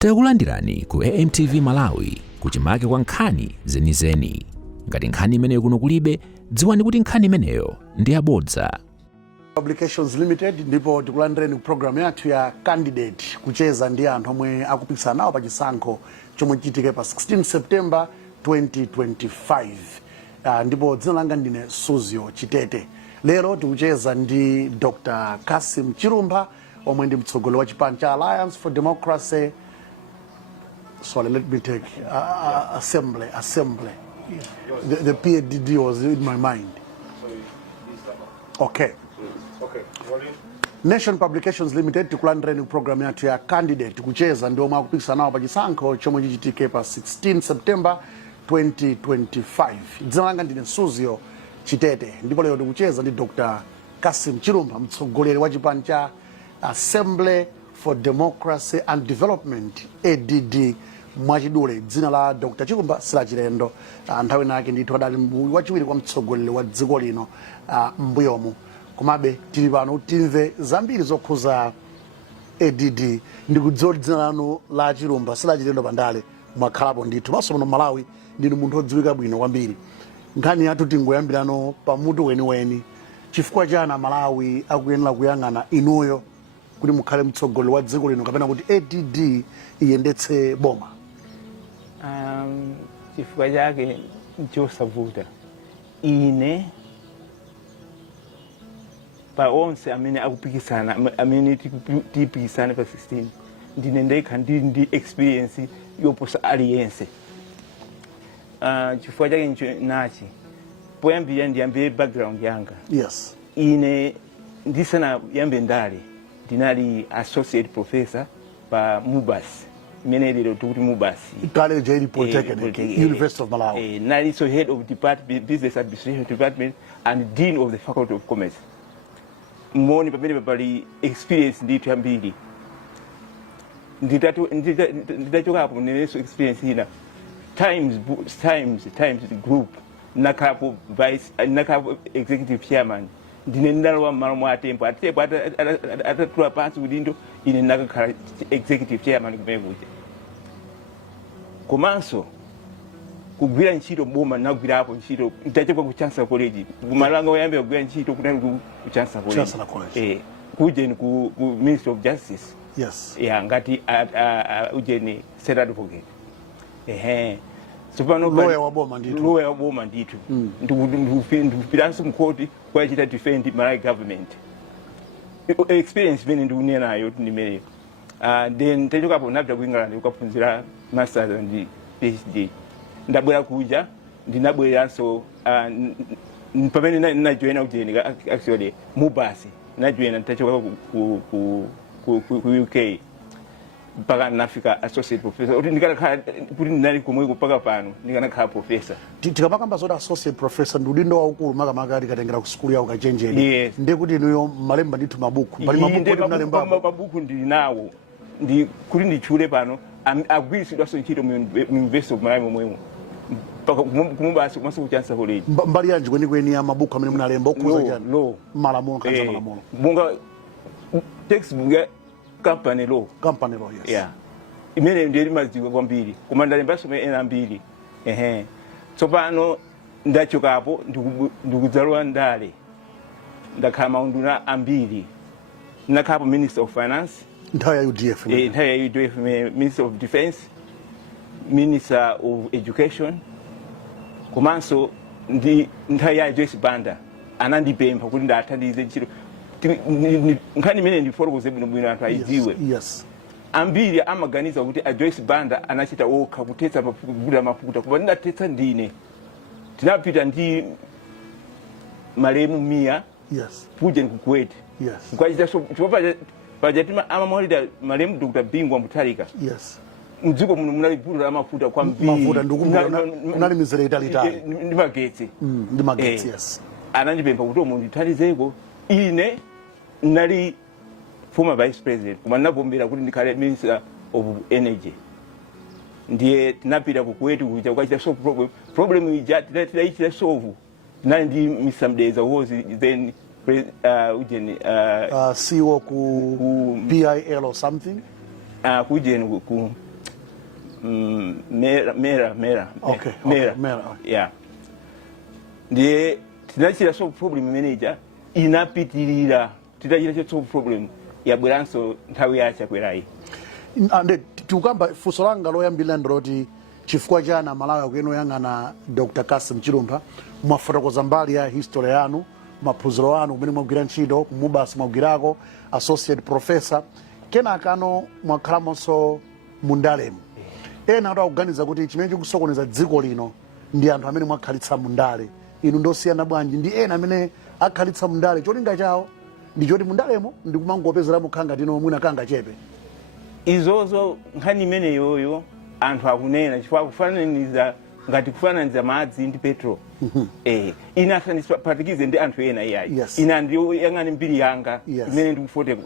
Takulandirani ku AMTV Malawi kuchimake kwa nkhani zenizeni. Ngati nkhani imeneyo kuno kulibe, dziwani kuti nkhani imeneyo ndi yabodza. Publications Limited ndipo tikulandireni ku program yathu ya candidate kucheza ndi anthu omwe akupikisana nawo pa chisankho chomwe chitike pa 16 September 2025. Ndipo dzina langa ndine Suzio Chitete. Lero tikucheza ndi Dr. Cassim Chilumpha omwe ndi mtsogoleri wa chipani cha Alliance for Democracy. Sorry, let me take assembly. The PADD was in my mind. Okay. Nation Publications Limited tikulandireni program yathu ya candidate kucheza ndi omwe akupikisana nawo pa chisankho chomwe chichitike pa 16 September 2025. Dzina langa ndine Suzio Chitete ndipo lero tikucheza ndi Dr. Cassim Chilumpha, mtsogoleri wa chipani cha Assembly for Democracy and Development, ADD mwachidule. Dzina la Dr. Chilumpha silachilendo. Nthawi nake ndithu adali wachiwiri kwa mtsogoleri wa dziko lino mbuyomu. Komabe tili pano timve zambiri zokhuza ADD. Ndikudziwa dzina lanu la Chilumpha silachilendo pandale mwakhalapo ndithu. Maso muno Malawi ndinu munthu odziwika bwino kwambiri. Nkhani yathu tingoyambirano pamutu weniweni. Chifukwa chani Malawi akuyenera kuyang'ana inuyo kuti mukhale mtsogoleri wa dziko lino kapena kuti ADD iyendetse boma? Chifukwa chake chosavuta ine pa onse amene akupikisana amene tipikisane pa 16 ndine ndekha ndi experience yoposa aliyense. Chifukwa chake nachi poyambira ndiyambe background yanga. Yes. Ine ndisana yambe ndale ndinali associate professor pa MUBAS. Mene lero tukuti MUBAS. Kale JD Polytechnic, University of Malawi. Nali so head of department, business administration department and dean of the faculty of commerce. Moni pamene pali experience nditu yambiri. Nditachoka hapo nineso experience ina. Times group nakapo vice nakapo executive chairman. Ndine ndalwa malo mwa tempo atatula pansi udindo ine nakakhala executive chairman kumekuja. Komanso kugwira ntchito boma nagwira hapo ntchito ndachekwa ku Chancellor College. Kumalanga oyambe kugwira ntchito kunali ku Chancellor College. Kujeni ku Ministry of Justice. Yes. Yeah, ngati ujeni state advocate. Supano lawyer wa boma nditu. Lawyer wa boma nditu. Ndikupiranso mkoti kwa chita defend Malawi government. Experience mene ndikunena nayo ndimene. Then tachoka hapo napita ku England ukaphunzira masters and PhD. Ndabwera kuja ndinabweranso pamene na join ujeni actually MUBAS na join tachoka ku UK. Mpaka nafika associate professor. Kuti ndikakhala kuti ndinali komwe kupaka pano ndikanakhala professor. Tikamaka zoda associate professor ndiudindo waukulu makamaka tikatengera ku school yawo kachenjeni. Yes. Ndi kuti niyo malemba ndithu mabuku. Pali mabuku kuti mnalemba. Mabuku ndinawo. Ndi kuti ndichule pano agwiridwa so ntchito mu University of Malawi momwemo. Mpaka kumubasi kumaso ku Chancellor College. Mbali yanji kweni ya mabuku amene mnalemba okhuza chani? Law. Malamulo kanza malamulo. Bunga textbook company law, yes. Yeah. Imene ndiri madziwa kwambiri. Koma ndalembaso ena mbiri. Tsopano ndachoka hapo ndikudzalwa ndale. Ndakhala maunduna ambiri. Ndakhala Minister of Finance. Nthawi ya UDF. Nthawi ya UDF, Minister of Defense, Minister of Education. Komanso nthawi ya Joyce Banda anandipempha kuti ndathandize ntchito. Nkhani imene ndiforokoze bwino anthu aidziwe. Yes. Ambiri amaganiza kuti a Joyce Banda anachita okha kutetsa mafuta koma ndatetsa ndine. Tinapita ndi malemu Mia. Yes. Kuje kukuwete. Yes. Kwachita so pajatima amamwalira malemu Dr. Bingu Anandichita. Yes. Mdziko muno munali bulu la mafuta kwambiri. Mafuta ndikumbuka kunali mizere italitali. Ndi magetsi. Ndi magetsi, yes. Anandipempha kuti mundithandizeko ine nali former vice president kuma nabombera kuti ndikhale minister of energy. Ndiye tinapita kukuweti kuja kwachita so problem ija tidaichita solve. Nali ndi Mr. Mdeza was then CEO ku PIL or something. Kujeni ku Mera. Okay. Yeah. The tinachira so problem manager inapitirira tinachira so problem ya bweranso nthawi yacha kwerai. Ande tukamba funso langa loyambira ndoti chifukwa chana Malawi akuyeno yang'ana Dr. Cassim Chilumpha mwafotokoza mbali ya history yanu maphunziro anu kumene mwagwira ntchito kumubasi mwagwirako associate professor kenakano mwakhalamonso mundalemo ena akuganiza kuti chimene chikusokoneza dziko lino ndi anthu amene mwakhalitsa mundale inu ndosiyana bwanji ndi ena amene akhalitsa mundale cholinga chawo ndi choti mundalemo ndi kumangopezera mukhanga tino mwina kanga chepe izozo nkhani imene yoyo anthu akunena chifukwa kufananiza ngati kufananiza madzi ndi petrol. Inasanispatikize ndi anthu ena iyayi. Ina ndiyo yang'ani mbiri yanga imene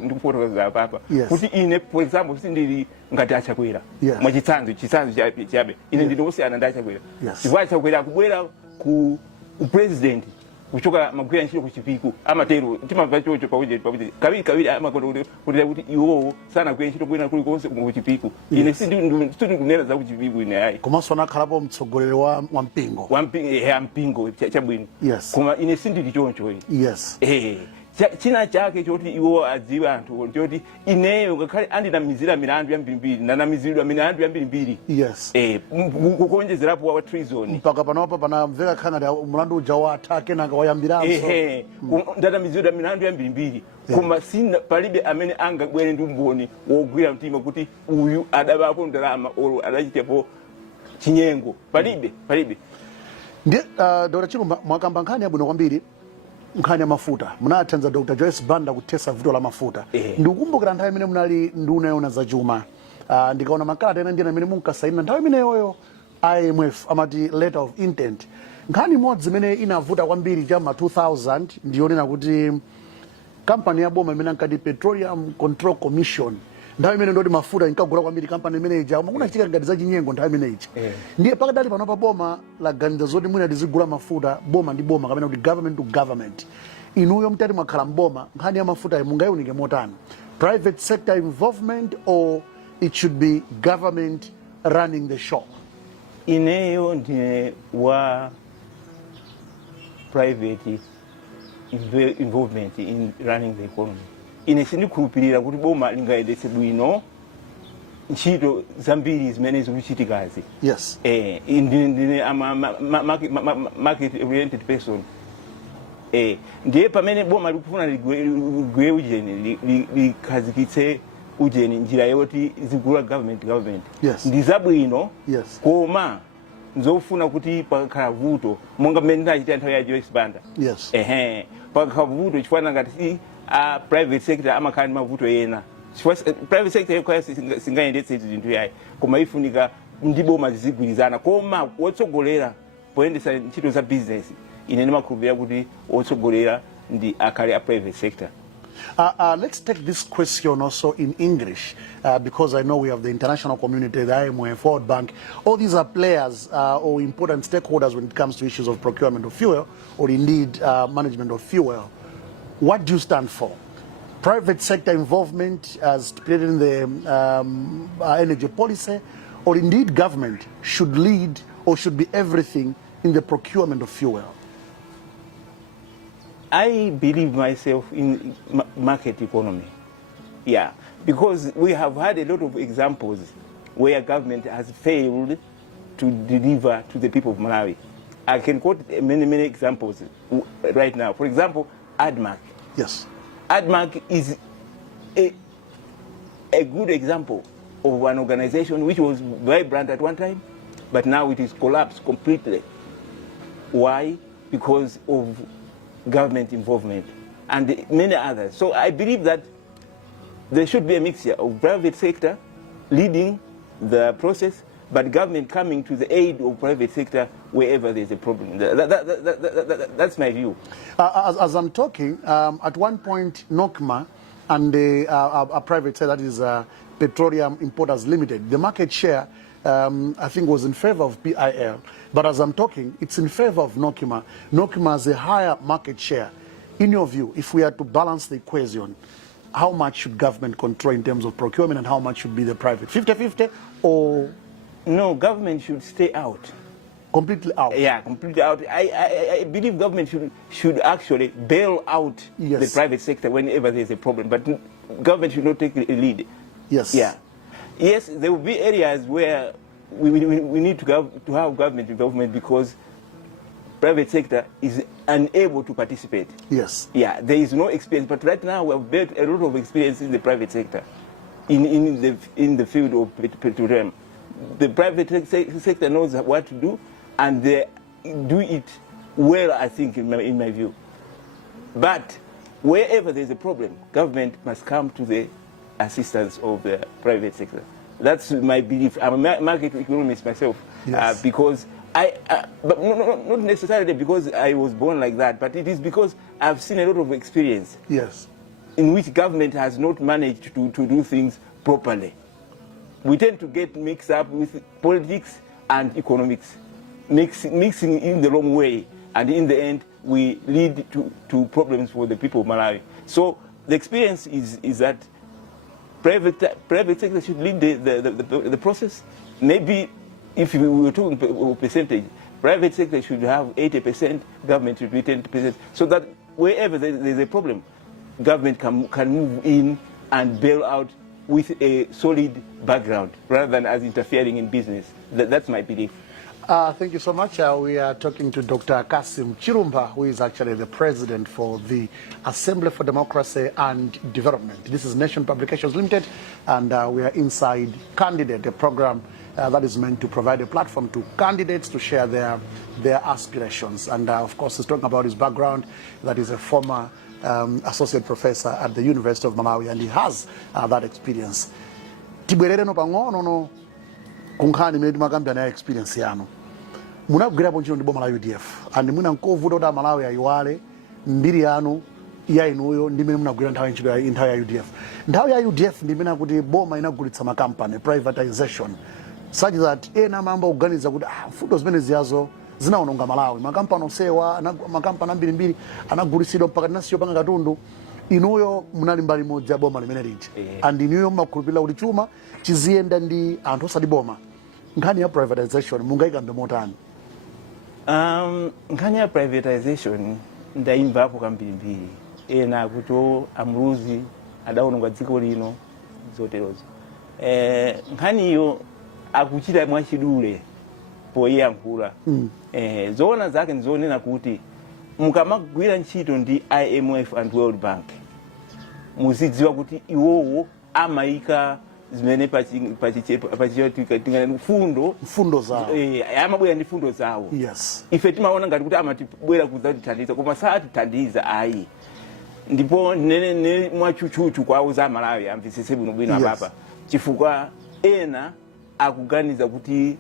ndikufotokoza papa kuti ine for example sindili ngati achakwera mwachitsanzo chabe ine ndinosiyana ndi achakwera chifukwa achakwera kubwera ku president kuchoka magwira ntchito kuchipiku amatero timamva chocho pakuti kawiri amakonda kuti iwowo sanagwira ntchito kwina kulikonse kuchipiku ine sindikunena za kuchipiku ine ayi komanso anakhalapo mtsogoleri wa mpingo chabwino koma ine sindili choncho china chake choti iwo adziwe anthu choti ineyo ngakhale andinamizira milandu yambirimbiri nanamiziridwa milandu yambirimbiri kukonjezerapo wa treason mpaka panopa panamveka khangati mulandu uja watha kenaka wayambiranso ndanamiziridwa milandu yambirimbiri koma sina palibe amene angabwere ndi umboni wogwira mtima kuti uyu adabapo ndalama olo adachitepo chinyengo palibe ndi Dr. Chilumpha mwakamba nkhani yabwino kwambiri nkhani ya mafuta munathanza Dr. Joyce Banda kuthesa vuto la mafuta ndikukumbukira nthawi imene munali nduna yona zachuma ndikaona makalata ena ndina imene munkasaina nthawi imene yoyo IMF amati letter of intent nkhani imodzi imene inavuta kwambiri cha ma 2000 ndiyonena kuti kampani ya boma imene ankati Petroleum Control Commission nthawi imene ndoti mafuta inkagula kwambiri kampani imene ija kunachika ngati za chinyengo nthawi imene ija ndiye pakadali panopa boma laganiza zoti mwina tizigula mafuta boma ndi boma kapena kuti government to government inuyo mtati mwakhala mboma nkhani ya mafuta mungayunike motani private sector involvement or it should be government running the show ineyo ndine wa private involvement in running the economy ine sindikhulupirira kuti boma lingayendetse bwino ntchito zambiri zimene zikuchitikazi ndine market oriented person ndiye pamene boma likufuna ligwire ujeni likhazikitse ujeni njira yoti zigula government ndi zabwino koma nzofuna kuti pakakhala vuto monga mmene ndachita nthawi ya Joyce Banda pakakhala vuto chifukwa ngati private sector amakhala ndi mavuto ena private sector yokhaya singayendetse zinthu yayi koma ifunika ndi boma zizigwirizana koma wotsogolera poyendesa ntchito za business ine ndimakhulupirira kuti wotsogolera ndi akhale a private sector. Let's take this question also in English because I know we have the international community, the IMF, World Bank. All these are players or important stakeholders when it comes to issues of procurement of fuel or indeed management of fuel. What do you stand for? Private sector involvement as stipulated in the energy policy, or indeed government should lead or should be everything in the procurement of fuel? I believe myself in market economy. Because we have had a lot of examples where government has failed to deliver to the people of Malawi. I can quote many examples right now. For example, ADMAC. ADMAC is a good example of an organization which was vibrant at one time, but now it is collapsed completely. Why? Because of government involvement and many others. So I believe that there should be a mixture of private sector leading the process, but government coming to the aid of private sector wherever there's a problem. That's my view. As I'm talking, at one point, NOCMA and a private sector, that is Petroleum Importers Limited, the market share, I think, was in favor of PIL. But as I'm talking, it's in favor of NOCMA. NOCMA has a higher market share. In your view, if we are to balance the equation, how much should government control in terms of procurement and how much should be the private? 50-50 or No, government should stay out. Completely out. Yeah, completely out. I believe government should actually bail out the private sector whenever there's a problem, but government should not take a lead. Yes. Yeah. Yes, there will be areas where we need to have government involvement because private sector is unable to participate. Yes. Yeah, there is no experience, but right now we have built a lot of experience in the private sector, in the field of petroleum. The private sector knows what to do, and they do it well, I think, in my view. But wherever there's a problem, government must come to the assistance of the private sector. That's my belief. I'm a market economist myself, because but not necessarily because I was born like that, but it is because I've seen a lot of experience. Yes. In which government has not managed to do things properly. We tend to get mixed up with politics and economics, mixing in the wrong way, and in the end we lead to problems for the people of Malawi. So the experience is that private sector should lead the process. Maybe if we were talking percentage, private sector should have 80%, government should be 10%, so that wherever there's a problem, government can move in and bail out with a solid background rather than as interfering in business. That's my belief. Thank you so much. We are talking to Dr. Cassim Chilumpha, who is actually the president for the Assembly for Democracy and Development. This is Nation Publications Limited, and we are inside Candidate, a program that is meant to provide a platform to candidates to share their aspirations. And of course, he's talking about his background, that is a former associate professor at the University of Malawi, and he has that experience. Tibwerere no pang'ono no kunkhani imene timakambirana nayo experience yanu. Munagwirapo ntchito ndi boma la UDF, and mwina nkovuta kuti Malawi ayiwale mbiri yanu ya inuyo ndi imene munagwira nthawi ya UDF. Nthawi ya UDF ndi imene akuti boma inagulitsa makampani, privatization, such that ena mambo kuganiza kuti mfundo zimene ziyazo zinaononga Malawi. Makampani osewa, makampani ambirimbiri anagulitsidwa mpaka tinasiyo panga katundu. Inuyo munali mbali modzi ya boma limene liji. And inuyo mmakhulupirira kuti chuma chiziyenda ndi anthu osati boma. Nkhani ya privatization mungayikambe motani? Nkhani ya privatization ndayimvapo kambirimbiri. Ena kuti amuluzi adaononga dziko lino zoterozo. Nkhani iyo akuchita mwachidule poyankhula. Zoona zake nzonena kuti mukamagwira ntchito ndi IMF and World Bank, muzidziwa kuti iwowo amayika zimene fundo zawo. Amabwera ndi fundo zawo. Yes. Ife timaona ngati kuti amatibwera kudzatithandiza, koma satithandiza ayi. Ndipo nene mwachuchuchu kwawo za Malawi amvisise bwino apapa. Chifukwa ena akuganiza kuti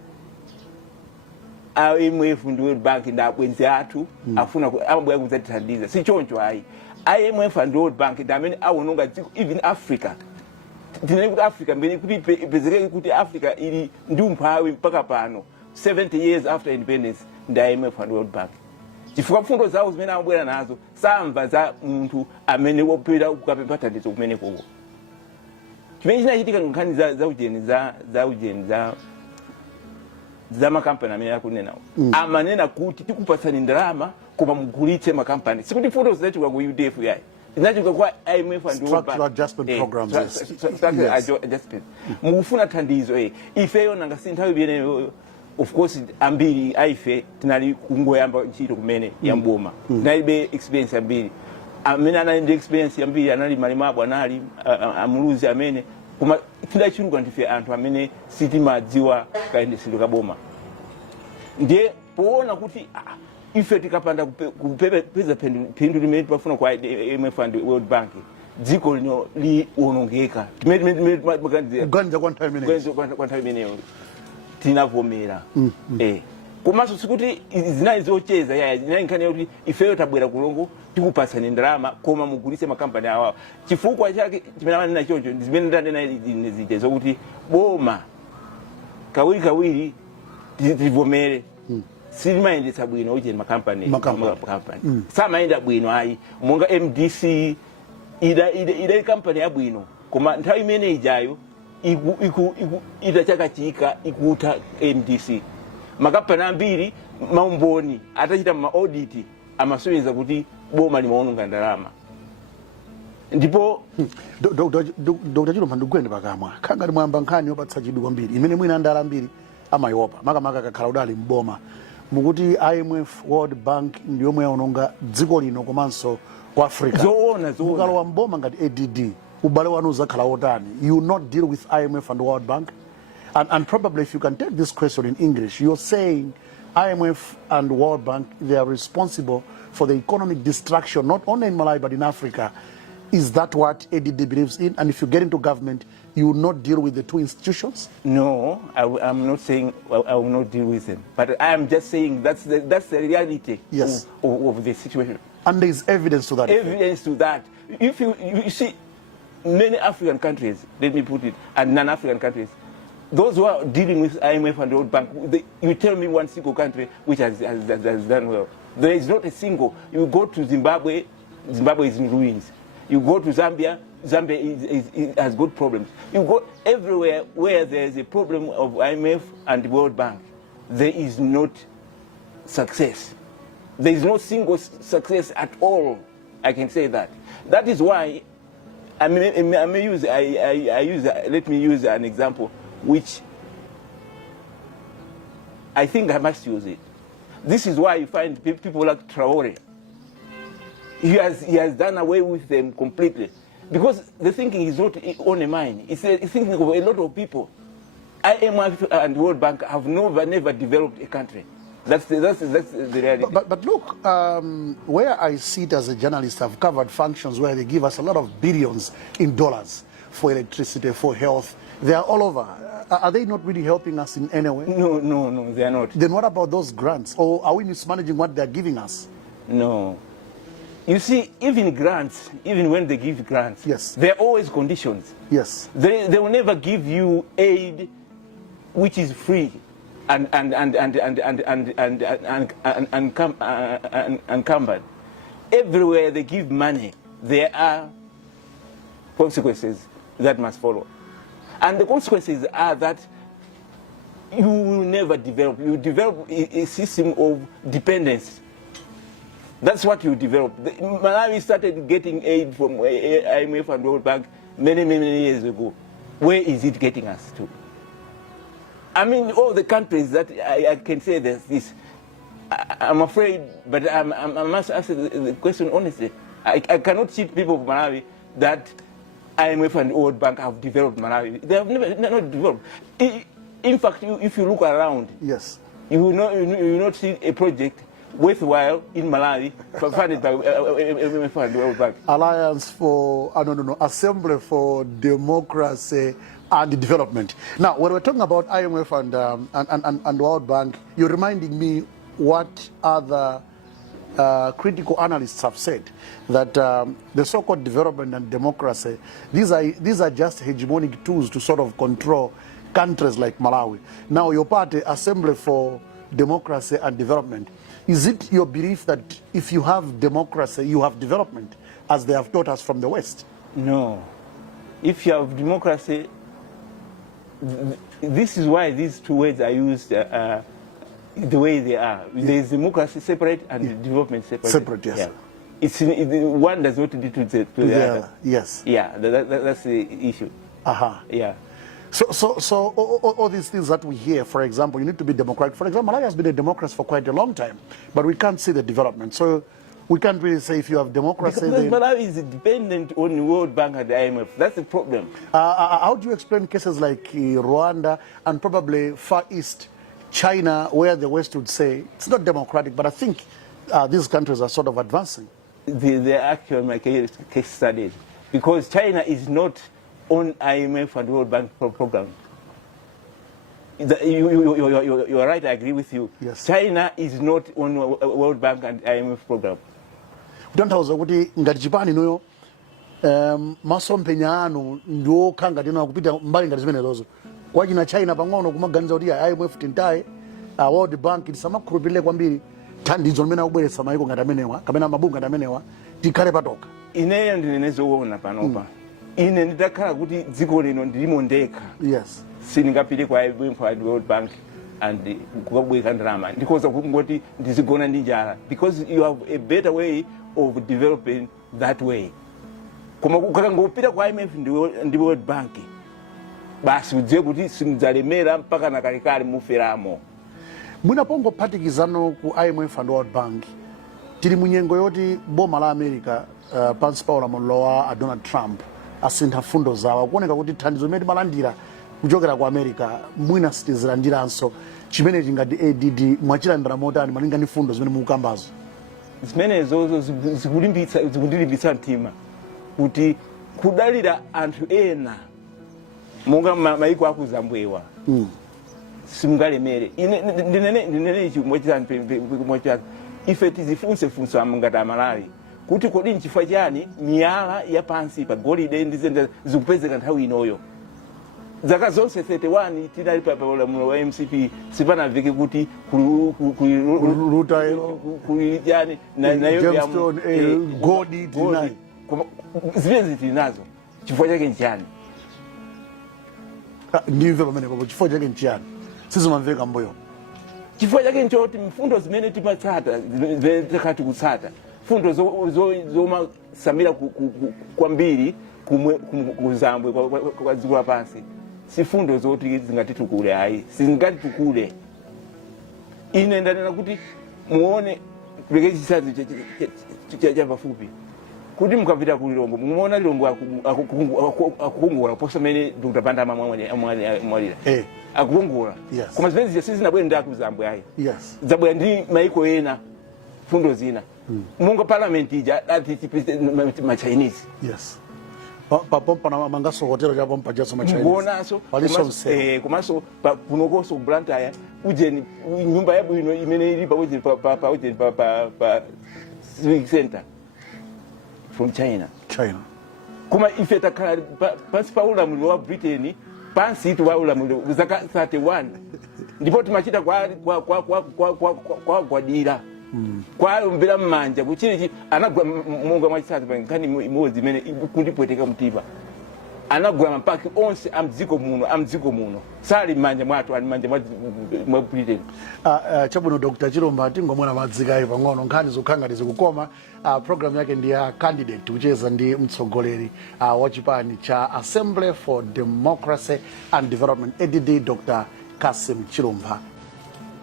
IMF and World Bank ndabwenzi athu afuna amabwera kudzatithandiza. Si choncho ayi. IMF and World Bank ndamene awononga dziko, even Africa. Tinene kuti Africa mbene kuti pezeke kuti Africa ili ndi umphawi mpaka pano 70 years after independence ndi IMF and World Bank. Chifukwa fundo zawo zimene amabwera nazo samva za munthu amene wopita kukapempha thandizo kumene koko. Chimene chinachitika nkhani za ujeni za makampani amene akunenawo. Amanena kuti tikupatsani ndalama koma mugulitse makampani. Sikuti fundo zinachoka ku UDF yayi. Zinachoka kwa IMF and World Bank. Structural adjustment programs. Structural adjustment. Mufuna thandizo ifeyo nanga sinthawi bene of course ambiri aife tinali kungoyamba ntchito kumene ya mboma. Tinalibe experience ambiri. Amene anali experience ambiri anali malimabo anali amuluzi amene kuma tidachunga ndife anthu amene sitimadziwa kayendesedwe kaboma. Ndiye poona kuti ife tikapanda kupeza phindu limene pafuna kwa IMF and World Bank, dziko lino liwonongeka. Kuganja kwa nthawi imeneyo tinavomera. Komanso sikuti zinali zocheza yaya, zinali nkhani yakuti ifeyo tabwera kulongo tikupatsani ndalama koma mugulitse makampani awawa. Chifukwa chake chimene amanena choncho zimene ndanena zija zokuti boma kawiri tivomere. Silimayendetsa bwino ujeni makampani. Samayenda bwino ayi. Monga MDC ida company ya bwino. Koma nthawi imene ijayo itachakachika ikuta MDC makapana ambiri maumboni atachita ma-audit amasonyeza kuti boma limaononga ndalama ndipo Dr. Chilumpha ndikuyenda pakamwa khanga limwamba nkhani yopatsa chidwi kwambiri imene mwina ndala mbiri amayopa makamaka kakhala udali mboma mukuti IMF World Bank ndiyomwe yaononga dziko lino komanso ku Africa zoona mukalowa mboma ngati ADD ubale wanu uzakhala wotani. You not deal with IMF and World Bank, and probably if you can take this question in English, you're saying IMF and World Bank, they are responsible for the economic destruction not only in Malawi but in Africa. Is that what ADD believes in? And if you get into government, you will not deal with the two institutions? No, I'm not saying I will not deal with them, but I am just saying that's the reality. Yes. of the situation. And there is evidence to that. Evidence to that. If you see, many African countries, let me put it, and non-African countries, those who are dealing with IMF and World Bank, you tell me one single country which has done well. There is not a single. You go to Zimbabwe, Zimbabwe is in ruins. You go to Zambia, Zambia has got problems. You go everywhere where there is a problem of IMF and World Bank, there is not success. There is no single success at all. I can say that. That is why let me use an example which I think I must use it. This is why you find people like Traore. He has done away with them completely, because the thinking is not only mine. It's the thinking of a lot of people. IMF and World Bank have never developed a country. That's the reality. But look, where I sit as a journalist, I've covered functions where they give us a lot of billions in dollars for electricity, for health. They are all over. Are they not really helping us in any way? No, they are not. Then what about those grants? Or are we mismanaging what they're giving us? No. You see, even grants, even when they give grants, yes, there are always conditions. Yes. They will never give you aid which is free and encumbered. Everywhere they give money, there are consequences that must follow. And the consequences are that you will never develop. You develop a system of dependence. That's what you develop. Malawi started getting aid from IMF and World Bank many years ago. Where is it getting us to? I mean, all the countries that I can say there's this. I'm afraid, but I must answer the question honestly. I cannot cheat people of Malawi that IMF and World Bank have developed Malawi. They have not developed. In fact, if you look around, yes, you will not see a project worthwhile in Malawi funded by IMF and World Bank. Alliance for, Assembly for Democracy and Development. Now, when we're talking about IMF and World Bank, you're reminding me what other critical analysts have said, that the so-called development and democracy, these are just hegemonic tools to sort of control countries like Malawi. Now, your party, Assembly for Democracy and Development, is it your belief that if you have democracy, you have development, as they have taught us from the West? No. If you have democracy, this is why these two words are used the way they are. Yeah. There is democracy separate and development separate. Separate, yes. Yeah. One does not lead to the other. Yes. Yeah, that's the issue. Yeah. So all these things that we hear, for example, you need to be democratic. For example, Malawi has been a democracy for quite a long time, but we can't see the development. So we can't really say if you have democracy. Because Malawi is dependent on the World Bank and the IMF. That's the problem. How do you explain cases like Rwanda and probably Far East, China, where the West would say it's not democratic, but I think these countries are sort of advancing? They're actually my case studies, because China is not on IMF and World Bank program. You're right, I agree with you. Yes. China is not on World Bank and IMF program. Kutanthauza kuti ngati chipani noyo masomphenya anu ndiwo khanga tino kupita mbali ngati zimenezozo kwa china China pang'ono kumaganiza kuti IMF tintaye World Bank tisamakhulupirire kwambiri thandizo limene akubweretsa mayiko ngati amenewa kapena mabungu ngati amenewa tikhale patoka. Ineyo ndinezoona panopa. ine ndidakhala kuti dziko lino ndilimo ndekha. Yes. Sindingapite kwa IMF and World Bank and kukabweka ndalama ndikoza ngoti ndizigona ndi njala, because you have a better way of developing that way. Koma ukangopita kwa IMF ndi World Bank basi udziwe kuti simudzalemera mpaka nakalekale muferamo. Mwinapongo phatikizano ku IMF and World Bank tili munyengo yoti boma la America pansi pa ulamuliro wa Donald Trump asintha fundo zawo kuoneka kuti thandizo limene timalandira kuchokera ku America mwina sitizilandiranso chimene chingati ADD mwachilandira motani malinga ndi fundo zimene mukukambazo. Zimenezo zikundilimbitsa mtima kuti kudalira anthu ena monga maiko akuzambwewa simungalemere. Ndinene ichi kumwachira ife tizifunse ngati amalali kuti kodi nchifukwa chani miyala ya pansi pa golide ndi zenda zikupezeka nthawi inoyo. Zaka zonse 31 tinali pa ulamuliro wa MCP sipanavike kuti yani nayo ya godi tinali zimene tili nazo chifukwa chake nchani. Ndimve pamene papo chifukwa chake nchani sizimamveka mboyo. Chifukwa chake nchoti mfundo zimene timatsata zimene tikati kutsata fundo zoma samira kwambiri kuzambwe kwa dziko lapansi si fundo zoti zingatitukule ayi sizingatitukule. Ine ndanena kuti muone kuleke chisazi cha pafupi kuti mukapita ku Lilongwe muona Lilongwe akukungula posa mene Dr. Pandama mwalira akukungula. Koma zimene zisi zinabwera kuzambwe ayi zabwera ndi maiko ena fundo zina munga parliament ija ati ma Chinese. Yes. Papompa na mangaso hotelo ya pompa jaso ma Chinese. Ngonaso kumaso kunokoso Blantyre ujeni nyumba yabu ino imene ili pa civic center from China. Kuma ife takhala pansi pa ulamuliro wa Britain pansi itu wa ulamuliro zaka 31 ndipo timachita kwa dira kwa mbira mmanja kuchiri anagwa munga mwachisatu pankani imodzi imene kundipweteka mtima anagwa mapaki onse amdziko muno sali mmanja mwatu ali mmanja mwa Britain. Chabuno Dr. Chilumpha tingomwena madzikayi pang'ono nkhani zokhanga zikukoma. Program yake ndi ya candidate kucheza ndi mtsogoleri wa chipani cha Assembly for Democracy and Development ADD Dr. Cassim Chilumpha.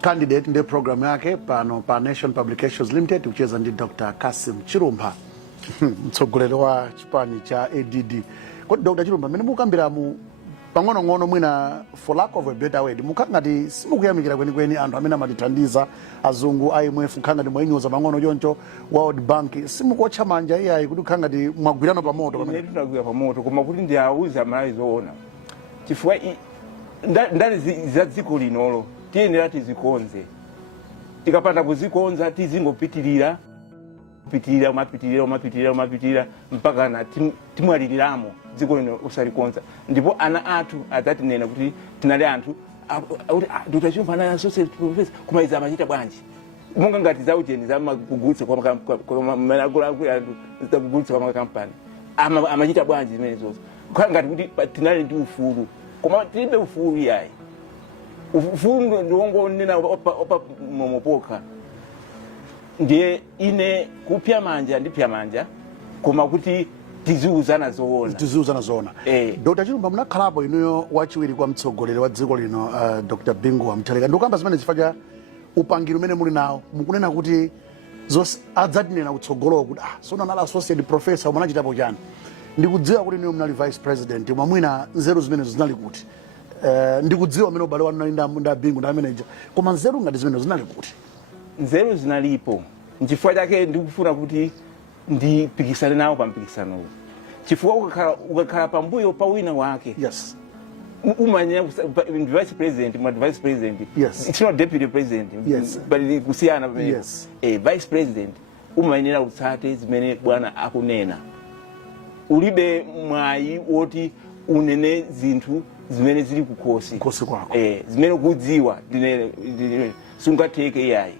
Candidate ndi program yake pano pa Nation Publications Limited kucheza ndi Dr. Cassim Chilumpha mtsogoleri wa chipani cha ADD. Kodi Dr. Chilumpha mene mukambira mu pang'ono mwina for lack of a better word mukangati simukuyamikira kwenikweni anthu amene amatithandiza azungu IMF khangati mwainyoza pang'ono choncho World Bank simukotcha manja iyayi kuti khangati mwagwirana pamoto pamene tunagwira pamoto koma kuti ndi auza mali zoona chifukwa ndali za dziko linolo tiyenera tizikonze tikapanda kuzikonza tizingopitirira umapitirira mpaka na timwaliliramo dziko lino usalikonza ndipo ana athu adzatinena kuti tinali anthu Dr. Chilumpha na associate professor kumaiza amachita bwanji monga ngati zaujeni zamakugulitsa kwa kugulitsa kwa makampani amachita bwanji zimene zonse khala ngati kuti tinali ndi ufulu koma tilibe ufulu yayi. Ufulu ndiwongo nena opa momopoka ndiye ine kupya manja ndipya manja koma kuti tiziuzana zoona. Dr. Chilumpha munakhalapo inuyo wachiwiri kwa mtsogoleri wa dziko lino Dr. Bingu Anandichita ndikukamba zimene zifanya upangiro umene muli nawo mukunena kuti adzatinena kutsogolowo kuti sona nala associate professor umanachitapo chani ndikudziwa kuti inuyo munali vice president mwina nzeru zimene zinali kuti ndikudziwa amene ubale wanu nali nda Bingu nda manager koma nzeru ngati zimene zinali kuti. Nzeru zinalipo nchifukwa chake ndikufuna kuti ndipikisane nawo pa mpikisanowo chifukwa ukakhala pambuyo pa wina wake. Yes. Umanya vice president yes. It's not deputy president. Yes. But kusiyana yes. Vice president umanyenera utsate zimene bwana akunena ulibe mwayi woti unene zinthu zimene zili kukhosi kwako zimene kudziwa sungateke yayi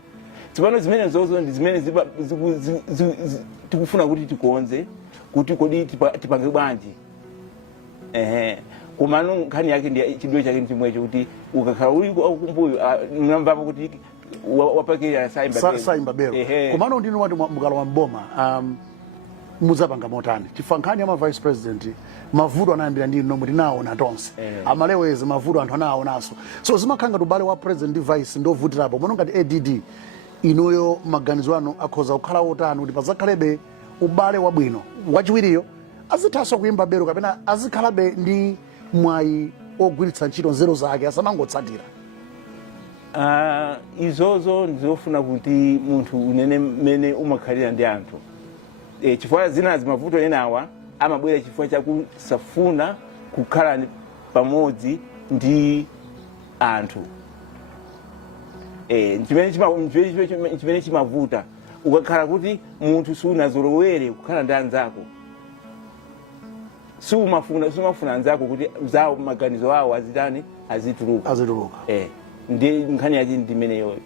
tsopano zimene zozo ndi zimene tikufuna kuti tikonze kuti kodi tipange bwanji kumano nkhani yake ndi chidwe chake chimwecho kuti ukakhala uli kumbuyo mnamvapo kuti wapakira saimba bero kumano ndinu wati mukalowa mboma muzapanga motani tifankhani ama vice president mavuto anayambira ndi nomwe tinaona tonse amalewezi mavuto anthu anaonaso so zimakhanga tubale wa president ndi vice ndovutirapo mono ngati ADD inoyo maganizo anu akhoza kukhala otani kuti pazakhalebe ubale wabwino wachiwiriyo azithaso kuyimba bero kapena azikhalabe ndi mwayi ogwiritsa ntchito nzeru zake asamangotsatira izozo ndizofuna kuti munthu unene mmene umakhalira ndi anthu chifukwa zinazi mavuto enawa amabwera chifukwa chakusafuna kukhala pamodzi ndi anthu chimene chimavuta ukakhala kuti munthu sunazolowere kukhala ndi anzako sumafuna anzako kuti zawo maganizo awo azitani azituluka ndi nkhani yachi ndimeneyo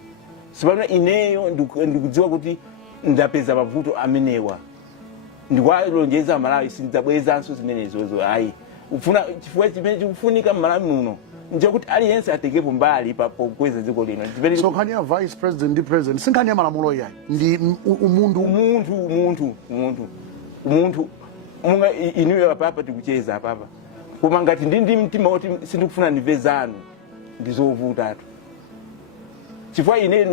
sipamene ineyo ndikudziwa kuti ndapeza mavuto amenewa ndikwalonjeza Malawi sindidzabwezanso zimenezozo ayi ufuna chifukwa chimene chikufunika Malawi muno nje kuti aliyense atekepo mbali pokweza dziko lino so nkhani ya vice president ndi president sinkhani ya malamulo yayi ndi umuntu munga inuyo apapa tikucheza apapa koma ngati ndi mtima woti sindikufuna ndivezanu ndizovutatu chifukwa ine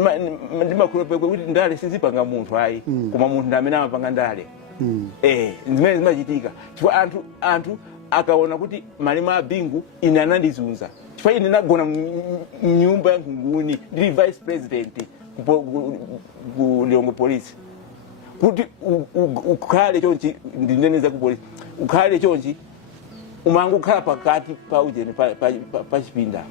ndimakhulupirira kuti ndale sizipanga munthu ayi koma munthu ndamene amapanga ndale zimene zimachitika chifukwa anthu akaona kuti malimo a Bingu ine anandizunza chifukwa ine nagona mnyumba ya Nkunguni ndili vice president ku Lilongwe police kuti ukhale chonchi ndineneza ku police ukhale chonchi umangu khala pakati pa ujeni pa chipinda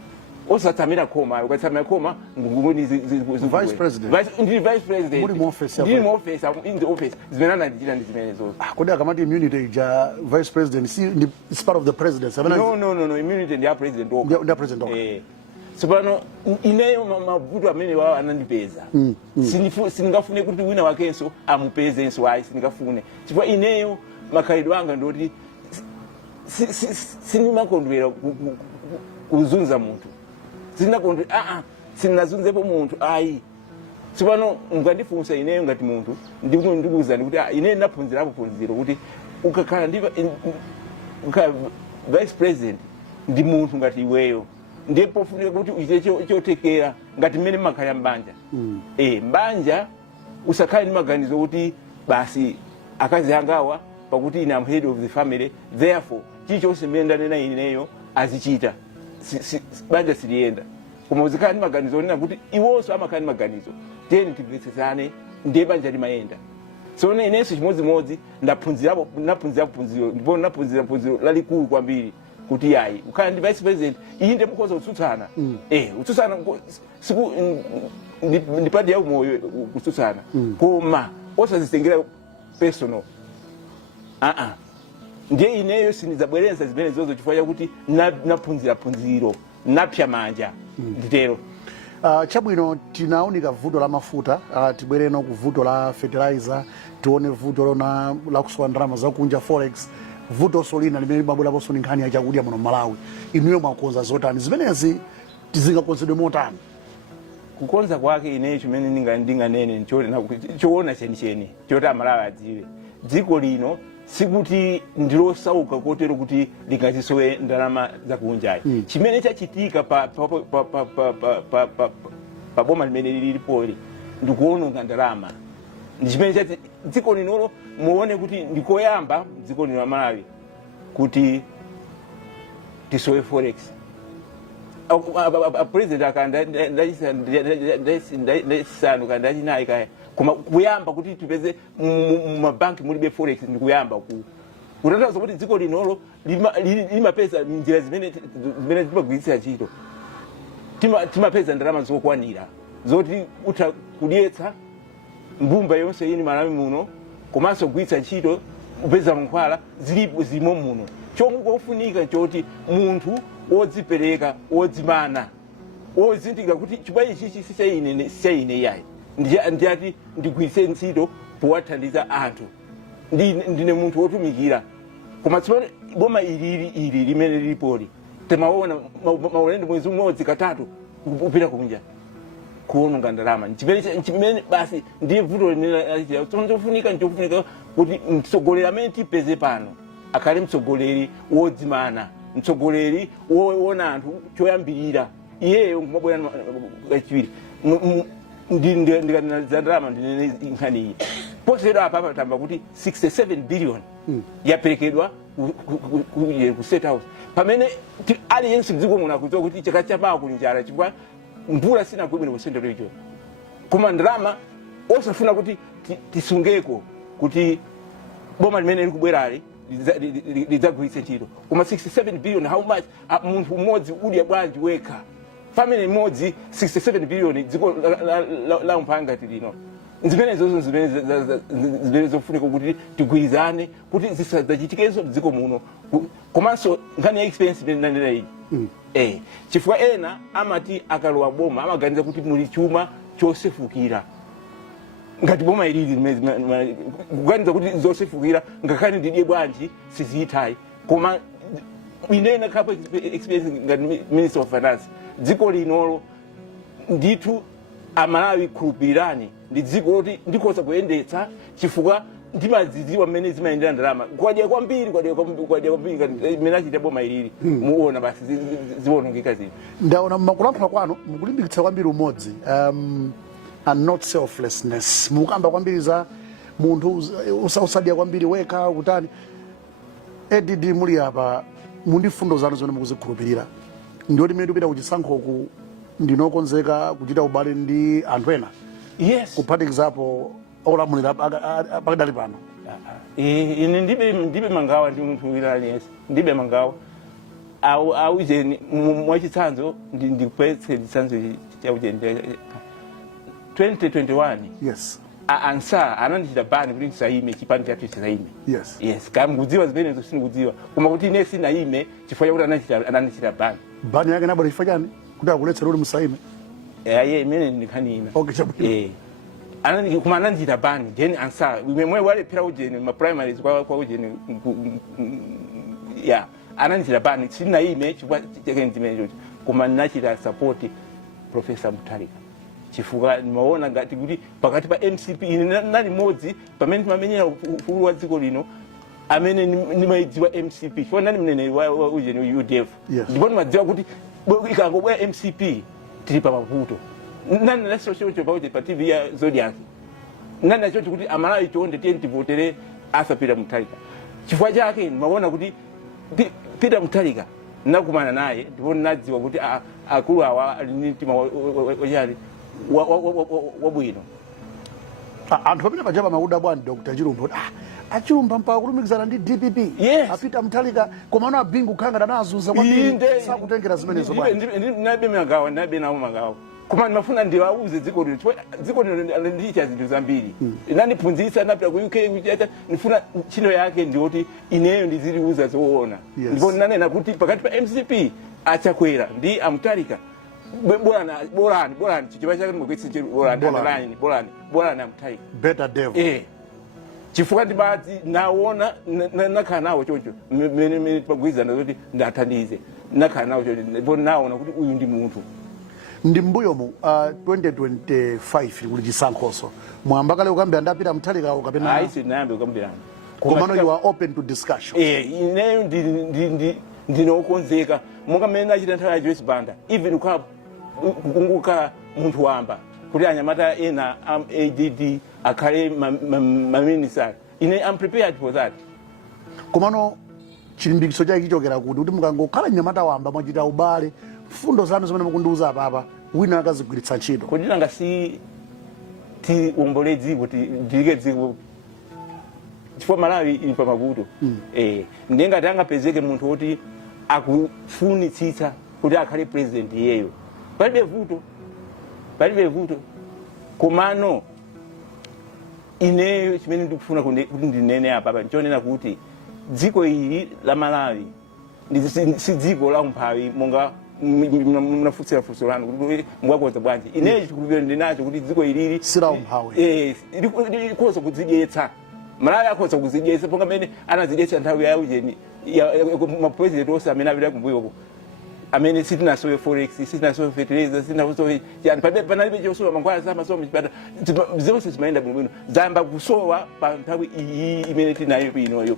osatsamira khoma ukatsamira khoma Nkunguni vice president ndili vice president muri office ndili office in the office zimene ananditira ndi zimene zozo kodi akamati immunity ja vice president is part of the president no immunity ndi ya president sipano ineyo mavuto amene wao anandipeza sindingafune kuti wina wakenso amupezenso ayi sindingafune chifukwa ineyo makhalidwe anga ndoti sindimakondwera kuzunza munthu sindinakondwera sindinazunzepo munthu ayi sipano ungandifunsa ineyo ngati munthu ndikuwuzani kuti ineyo ndaphunzirapo phunziro kuti ukakhala vice president ndi munthu ngati iweyo ndipo funika kuti uite chotekera ngati mmene makhalira mbanja mbanja usakhale ndi maganizo kuti basi akazi angawa pakuti ine am head of the family therefore chichonse mmene ndanena ineyo azichita banja siliyenda koma uzikhala ndi maganizo onena kuti iwonso amakhala ndi maganizo teni timvetsesane ndiye banja limayenda so inenso chimodzimodzi ndaphunzirapo phunziro ndipo ndaphunzira phunziro lalikulu kwambiri kuti yayi ukhala ndi vice president inde mukhoza kutsutsana utsutsana siku ndipadi ya umoyo kutsutsana koma osazitengera personal ndiye ineyo sindidzabwerenza zimene zozo chifukwa chakuti naphunzira phunziro napsya manja nditero chabwino tinaunika vuto la mafuta tibwereno ku vuto la fertilizer tione vuto lona la kusowa ndalama zakunja forex vuto solina limene mabweraponso ni nkhani ya chakudya muno Malawi inuyo mwakonza zotani zimenezi tizingakonzedwe motani kukonza kwake ineyo chimene ndinganene choona chenicheni choti Amalawi adziwe dziko lino sikuti ndilosauka kotero kuti lingazisowe ndalama zakunjayi chimene chachitika pa boma limene lilipoli ndikuononga ndalama ndi chimene chati dziko linolo muone kuti ndikoyamba dziko lino la Malawi kuti tisowe forex president akanda ndachisanu kandi ndachinayi kaya koma kuyamba kuti tipeze mumabanki mulibe forex ndikuyamba kutanthauza kuti dziko linolo limapeza njira zimene timagwiritsira ntchito timapeza ndalama zokwanira zoti utha kudyetsa mbumba yonse ini Malawi muno komanso kugwiritsa ntchito upeza mankhwala zilimo muno chomwe kofunika choti munthu wodzipereka wodzimana wozindikira kuti chifukwa ichi sichaine yayi ndiyati ndigwiritse ntchito powathandiza anthu ndine munthu wotumikira koma tsopano boma ili limene lilipoli temaona maulendo mwezi umodzi katatu kupita kunja kuononga ndalama chimene basi ndiye vuto limene chofunika kuti mtsogoleri amene tipeze pano akhale mtsogoleri wodzimana, mtsogoleri woona anthu choyambirira iyeyo ngumabwera kachiwiri ndikanena ndalama ndinene nkhaniyi posera apa tamba kuti 67 billion yaperekedwa ku State House pamene aliyense mdziko muno akudziwa kuti chaka chapaa kunjala chifukwa mvula sina kwabwino ku Central Region koma ndalama osafuna kuti tisungeko kuti boma limene likubwerali lidzagwiritse ntchito koma 67 billion how much munthu mmodzi udya bwanji wekha family imodzi 67 billion dziko la umpanga tilino zimene zofunika kuti tigwirizane kuti zisadzachitikezo dziko muno komanso nkhani ya expense ndinanena iyi chifukwa ena amati akalowa boma amaganiza kuti muli chuma chosefukira ngati boma ilili kuganiza kuti zosefukira ngakhale ndidye bwanji siziyithayi koma inena kapo experience ngati Minister of Finance dziko linolo ndithu amalawi khulupirani ndi dziko loti ndikhoza kuyendetsa chifukwa ndimadzidziwa mmene zimayendera ndalama kwadya kwambiri mmene achita boma ilili muona basi ziwonongeka zino ndaona mmakulankhula kwanu mukulimbikitsa kwambiri umodzi and not selflessness mukamba kwambiri za munthu usadya kwambiri wekha kutani ADD muli apa mundifundo zanu zimene mukuzikhulupirira ndioti mmene tipita kuchisankhoku ndinokonzeka kuchita ubale ndi anthu ena yes kuphatikizapo olamulira pakadali pano ine ndibe mangawa ndi munthu wina aliyense ndibe mangawa aujeni mwachitsanzo ndikupetse chitsanzo chaujeni 2021 yes ansa anandichita bani kuti ndisaime chipani chathu chisaime yes kama kudziwa zimenezo sindikudziwa koma kuti ine sinaime chifukwa chakuti anandichita bani yake nabwera chifukwa chani kuti akuletsera kuti musaime imene ndikhanina okay chabwino kuma anandichita bani then ansa mwe walephera ujeni ma primaries kwa ujeni anandichita bani sinaime chifukwa chake ndimenecho koma ndinachita support Professor Mutharika chifukwa nimaona ngati kuti pakati pa MCP nali modzi pamene timamenyera ufulu wa dziko lino amene nimaidziwa MCP chifukwa nani mnene wa ujeni UDF ndipo nimadziwa kuti ikangobwera MCP tili pa mavuto nani nasoshocho pa TV ya Zodiac nani nacho kuti amalawi chonde tiye tivotere Arthur Peter Mutharika chifukwa chake nimaona kuti Peter Mutharika nakumana naye ndipo nadziwa kuti akulu awa alinitima wajali wabwino anthu pamene pajapa makuda bwani Dr. Chilumpha Chilumpha mpaka kulumikizana ndi DPP apita Mutharika komano abingu khanga anazunza kwambiri sakutengera zimenezo bwani nabe nawo magawa koma ndimafuna ndiwauze dziko lino ndicha zinthu zambiri inandiphunzitsa napita ku UK kuchita ndifuna ntchito yake ndioti ineyo ndiziliuza zoona ndipo ndinanena kuti pakati pa MCP achakwera ndi Mutharika borani chichipa chake ndimugwetsa borani Mutharika better devil chifukwa ndibadzi naona nakhala nawo chocho mmene pagwirizana kuti ndathandize nakhala nawo chocho ndipo naona kuti uyu ndi munthu ndi mbuyo mu 2025 kuli chisankhoso mwamba kale ukambira ndapita Mutharika ukapena aisi nayambe ukambirana komano you are open to discussion ineyo ndinokonzeka monga mmene nachita nthawi ya Joyce Banda even kukunguka munthu wamba kuti anyamata ena ADD akhale maminister ine I'm prepared for that komano chilimbikiso chake chichokera kuti mukangokhala nyamata wamba mwachita ubale fundo zanu zimene mukundiuza apapa wina akazigwiritsa ntchito kuti nanga si tiwombole dziko tilike dziko chifukwa Malawi ili pa mavuto ndiye ngati angapezeke munthu woti akufunitsitsa kuti akhale president iyeyo palibe vuto komano ineyo chimene ndikufuna kuti ndinene apa nchonena kuti dziko ili la Malawi si dziko la umphawi monga mnafutsira funso lanu kuti mwakonza bwanji ineyo chikhulupiriro ndinacho kuti dziko ilili sila umphawi likoza kudzidyetsa Malawi akhoza kuzidyesa ponga amene anazidyesa nthawi yawo jeni mapresident onse amene apita kumbuyo amene sitinasowe forex sitinasowe fertilizer sitinasowe yani panalibe chosowa mankhwala samasowa mchipata zonse zimayenda bwinobwino zayamba kusowa pa nthawi iyi imene tinayo inoyo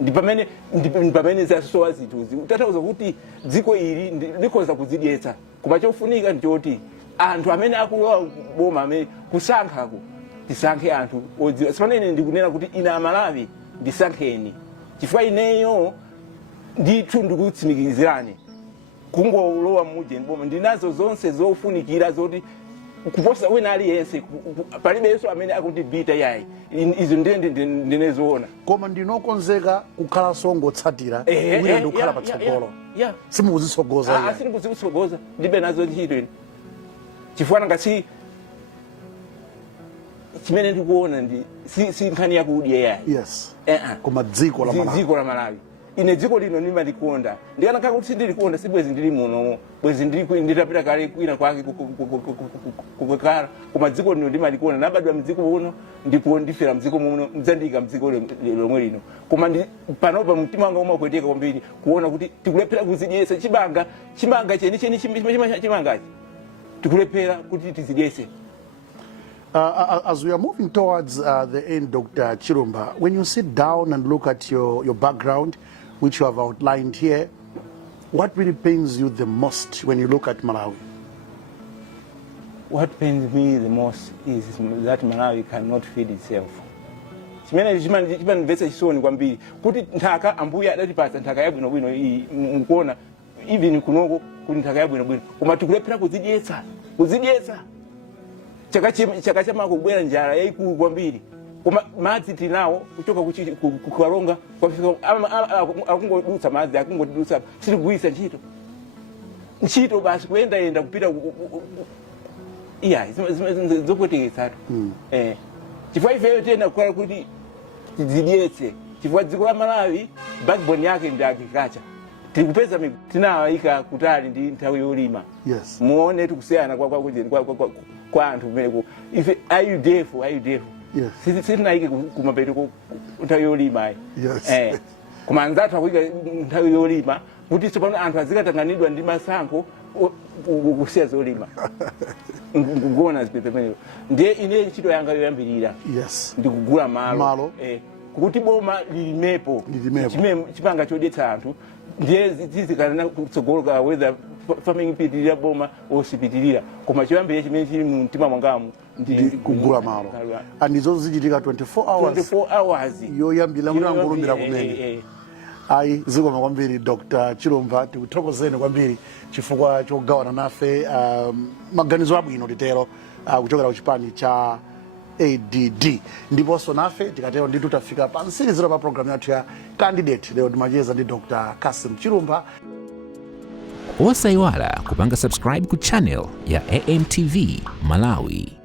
ndi pamene zasowa zinthuzi tathauza kuti dziko ili likhoza kuzidyetsa koma chofunika ndichoti anthu amene akulowa boma amene kusankhako tisankhe anthu odziwa sipanene ndikunena kuti ine Amalawi ndisankheni chifukwa ineyo ndithu ndikutsimikizirani kungolowa muje boma ndinazo zonse zofunikira zoti kuposa wina aliyense palibenso amene akundibita yayi izo ndinezoona koma ndinokonzeka kukhala songotsatira wina ndikukhala patsogolo simukuzitsogoza yayi sindikuzitsogoza ndibe nazo ntchito ine chifukwa ngati chimene ndikuona ndi si nkhani yakudya yayi yes koma dziko la Malawi ine dziko lino ndimalikonda ndikanakhala kuti sindilikonda sibwezi ndili muno bwezi nditapita kale kwina kwake kukakhala koma dziko lino ndimalikonda nabadwa mdziko muno ndipo ndifera mdziko muno mdzandika mdziko lomwe lino koma panopa mtima wanga umakweteka kwambiri kuona kuti tikulephera kuzidyesa chimanga cheni chimangachi tikulephera kuti tizidyese. As we are moving towards the end, Dr. Chilumpha, when you sit down and look at your background, which you have outlined here, what really pains you the most when you look at Malawi? What pains me the most is that Malawi cannot feed itself. Chimanimvetsa chisoni kwambiri kuti nthaka ambuya adatipatsa nthaka yabwinobwino iyi mukuona even kunoko kuti nthaka yabwinobwino koma tikulephera kuzidyetsa chaka chama kubwera njala yayikulu kwambiri koma madzi tinawo kuchoka kukalonga kwafika akungodutsa madzi akungodutsa sitigwisa ntchito basi kuyenda kupita iya zokweteketsatu chifukwa ifeyo tiyenda kukhala kuti tizidyetse chifukwa dziko la Malawi backbone yake ndi agriculture tikupeza tinawayika kutali ndi nthawi yolima muone tikusiyana kwa anthu kumeneko ife ayudefu sitinayike kumapeto nthawi yolima koma anzathu akuyika nthawi yolima kuti tsopano anthu azikatanganidwa ndi masankho kusiya zolima ngona zipepemeneko ndiye ine ntchito yanga yoyambirira ndikugula malo kuti boma lilimepo chimanga chodyetsa anthu ndiye zizikanena kutsogoloka whether farming pitilira boma osipitilira koma choyambirira chimene chili mu mtima mwangamu ndi kugula malo anizo zichitika 24 hours yoyambira kuti angolumbira kumene ayi zikoma kwambiri Dr. Chilumpha tikuthokozeni kwambiri chifukwa chogawana nafe maganizo abwino titero kuchokera ku chipani cha ADD ndiponso nafe tikatero ndi tutafika pa msiriziro pa programu yathu ya candidate lero timacheza ndi Dr. Cassim Chilumpha. Osayiwala kupanga subscribe ku channel ya AMTV Malawi.